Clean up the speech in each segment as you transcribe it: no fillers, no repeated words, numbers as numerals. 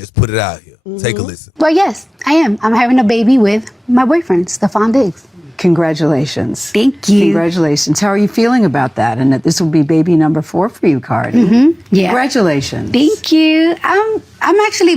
Just put it out here. Take a listen. Well, yes, I am. I'm having a baby with my boyfriend, STEFON DIGGS. Congratulations. Thank you. Congratulations. How are you feeling about that? And that this will be baby number 4 for you, Cardi. Yeah. Congratulations. Thank you. I'm actually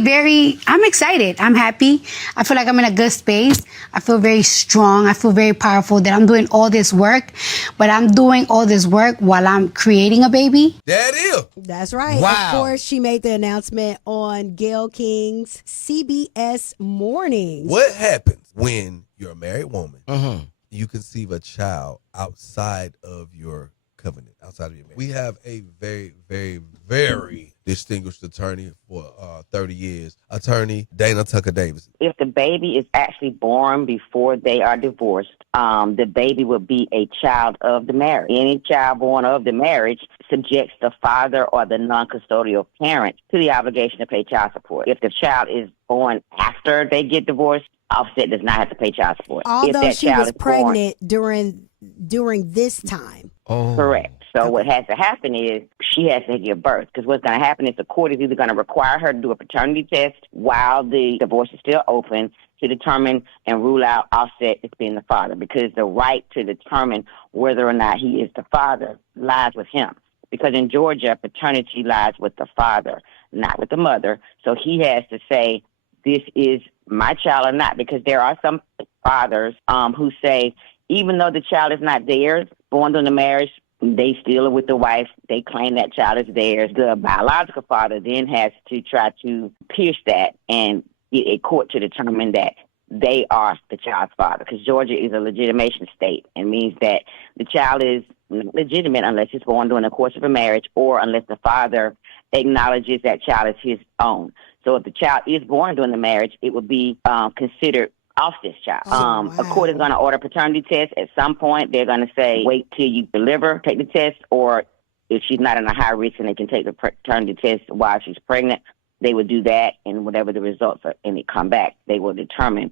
I'm excited. I'm happy. I feel like I'm in a good space. I feel very strong. I feel very powerful that I'm doing all this work, but I'm doing all this work while I'm creating a baby. That is. That's right. Wow. Of course, she made the announcement on Gayle King's CBS Mornings. What happens when you're a married woman, you conceive a child outside of your covenant, outside of your marriage? We have a very, very, very distinguished attorney for 30 years, attorney Dana Tucker Davis. If the baby is actually born before they are divorced, the baby will be a child of the marriage. Any child born of the marriage subjects the father or the non-custodial parent to the obligation to pay child support. If the child is born after they get divorced, Offset does not have to pay child support. Although she was pregnant during this time. Oh. Correct. So what has to happen is she has to give birth, because what's going to happen is the court is either going to require her to do a paternity test while the divorce is still open to determine and rule out Offset as being the father, because the right to determine whether or not he is the father lies with him. Because in Georgia, paternity lies with the father, not with the mother. So he has to say, this is my child or not, because there are some fathers who say, even though the child is not theirs, born during the marriage, they still are with the wife. They claim that child is theirs. The biological father then has to try to pierce that and get a court to determine that they are the child's father, because Georgia is a legitimation state and means that the child is legitimate unless it's born during the course of a marriage or unless the father acknowledges that child as his own. So if the child is born during the marriage, it would be considered Offset's child. Wow. A court is going to order paternity tests. At some point, they're going to say, wait till you deliver, take the test, or if she's not in a high risk and they can take the paternity test while she's pregnant, they would do that, and whatever the results are, and they come back, they will determine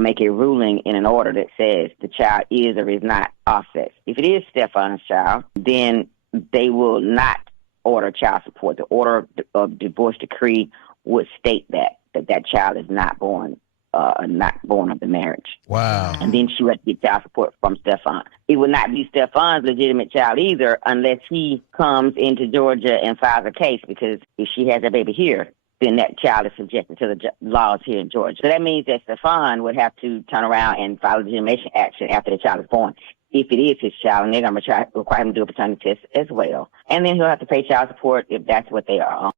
make a ruling in an order that says the child is or is not Offset. If it is STEFON's child, then they will not order child support. The order of divorce decree would state that child is not born of the marriage. Wow. And then she would get child support from STEFON. It would not be STEFON's legitimate child either unless he comes into Georgia and files a case, because if she has a baby here, then that child is subjected to the laws here in Georgia. So that means that STEFON would have to turn around and file a legitimation action after the child is born, if it is his child, and they're going to require him to do a paternity test as well. And then he'll have to pay child support if that's what they are on.